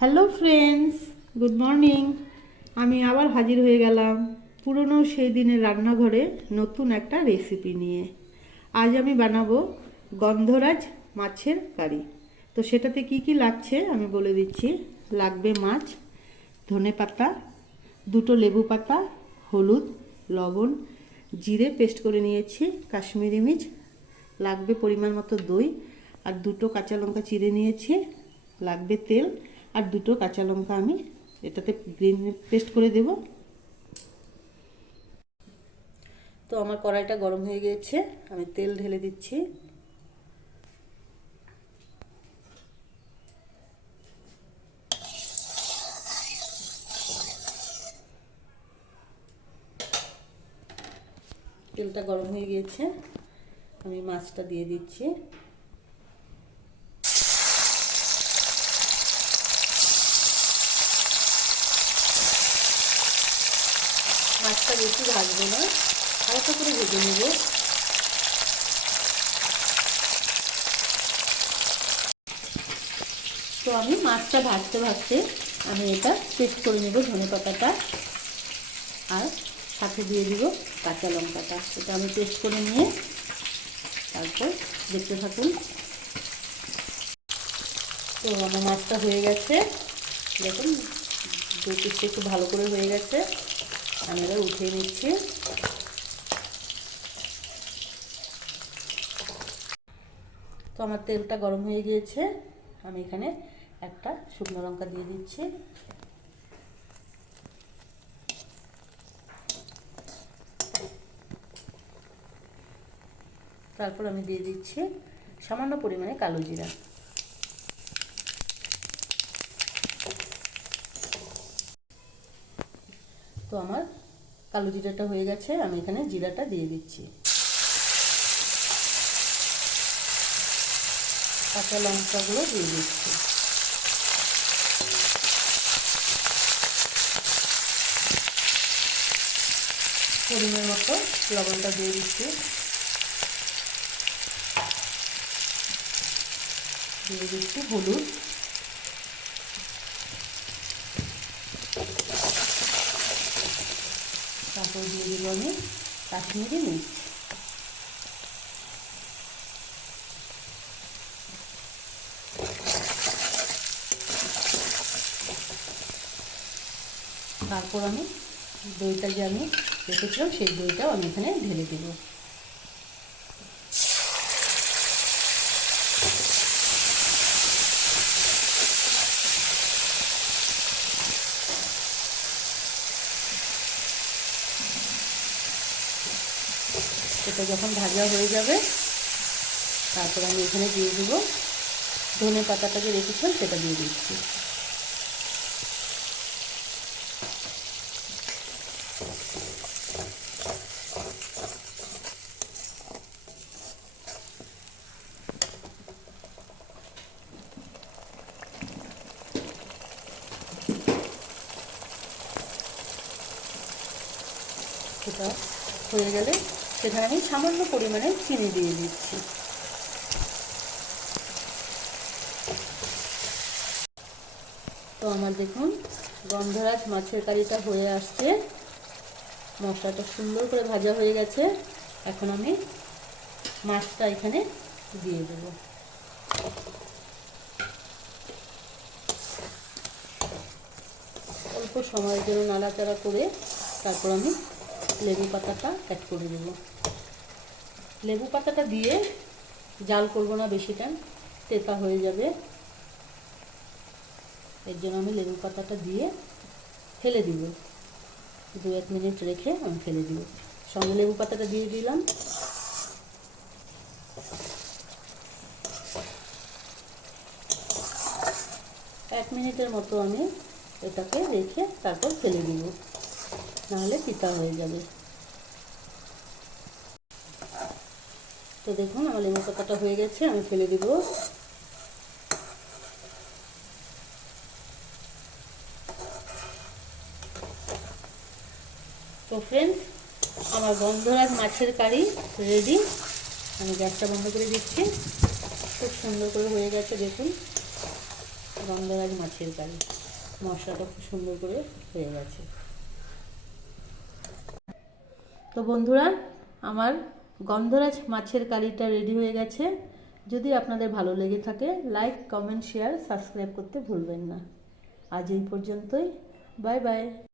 Hello friends, good morning. আমি আবার হাজির হয়ে গেলাম পুরনো সেই দিনের রান্নাঘরে নতুন একটা রেসিপি নিয়ে। আজ আমি বানাবো গন্ধরাজ মাছের কারি। তো সেটাতে কি কি লাগছে আমি বলে দিচ্ছি। লাগবে মাছ, ধনেপাতা, দুটো লেবু পাতা, হলুদ, লবণ, জিরে পেস্ট করে নিয়েছি, কাশ্মীরি মির্চ, লাগবে পরিমাণ মতো দই, আর দুটো কাঁচা লঙ্কা চিড়ে নিয়েছি, লাগবে তেল, আর দুটো কাঁচা লঙ্কা আমি এটাতে গ্রিন পেস্ট করে দেব। তো আমার কড়াইটা গরম হয়ে গিয়েছে, আমি তেল ঢেলে দিচ্ছি। তেলটা গরম হয়ে গিয়েছে, আমি মাছটা দিয়ে দিচ্ছি। মাছটা বেশি ভাজবো না, হালকা করে ভেজে নেব। তো আমি মাছটা ভাজতে ভাজতে আমি এটা পেস্ট করে নেব, ধনেপাতাটা আর সাথে দিয়ে দিব কাঁচা লঙ্কাটা। এটা আমি পেস্ট করে নিয়ে তারপর দেখতে থাকুন। তো আমার মাছটা হয়ে গেছে, দেখুন দুই পিসটা একটু ভালো করে হয়ে গেছে। আমি এবার উঠিয়ে নিচ্ছি। তো আমার তেলটা গরম হয়ে গিয়েছে, আমি এখানে একটা শুকনো লঙ্কা দিয়ে দিচ্ছি। তারপর আমি দিয়ে দিচ্ছি সামান্য পরিমাণে কালো জিরা। তো আমার কালো জিরাটা হয়ে গেছে, আমি এখানে জিরাটা দিয়ে দিচ্ছি। কাঁচা লঙ্কাগুলো দিয়ে দিচ্ছি। পরিমাণ মতো লবণটা দিয়ে দিচ্ছি। দিয়ে দিচ্ছি হলুদ, তারপর দিয়ে দিব আমি কাশ্মীরি মির্চ। তারপর আমি দইটা যে আমি রেখেছিলাম সেই দইটাও আমি এখানে ঢেলে দেব। এটা যখন ভাজা হয়ে যাবে তারপর আমি এখানে দিয়ে দেব ধনে পাতাটা যে রেখেছিলাম সেটা দিয়ে দিচ্ছি। সেটা হয়ে গেলে সেখানে আমি সামান্য পরিমাণে চিনি দিয়ে দিচ্ছি। তো আমার দেখুন গন্ধরাজ মাছের কারিটা হয়ে আসছে, মশলাটা সুন্দর করে ভাজা হয়ে গেছে। এখন আমি মাছটা এখানে দিয়ে দেব। অল্প সময়ের জন্য নাড়াচাড়া করে তারপর আমি লেবু পাতাটা অ্যাড করে দেব। লেবু পাতাটা দিয়ে জাল করব না বেশিটা, তেতা হয়ে যাবে। এর জন্য আমি লেবু পাতাটা দিয়ে ফেলে দিব, 2-1 মিনিট রেখে আমি ফেলে দিব। সঙ্গে লেবু পাতাটা দিয়ে দিলাম। এক মিনিটের মতো আমি এটাকে রেখে তারপর ফেলে দিব, নাহলে পিতা হয়ে যাবে। তো দেখুন আমার লেবু পাতাটা হয়ে গেছে, আমি ফেলে দিব। তো ফ্রেন্ডস, আমার গন্ধরাজ মাছের কারি রেডি। আমি গ্যাসটা বন্ধ করে দিচ্ছি। খুব সুন্দর করে হয়ে গেছে দেখুন। গন্ধরাজ মাছের কারি। মশলাটা খুব সুন্দর করে হয়ে গেছে। তো বন্ধুরা, আমার গন্ধরাজ মাছের কারিটা রেডি হয়ে গেছে। যদি আপনাদের ভালো লেগে থাকে, লাইক, কমেন্ট, শেয়ার, সাবস্ক্রাইব করতে ভুলবেন না। আজ এই পর্যন্তই। Bye bye.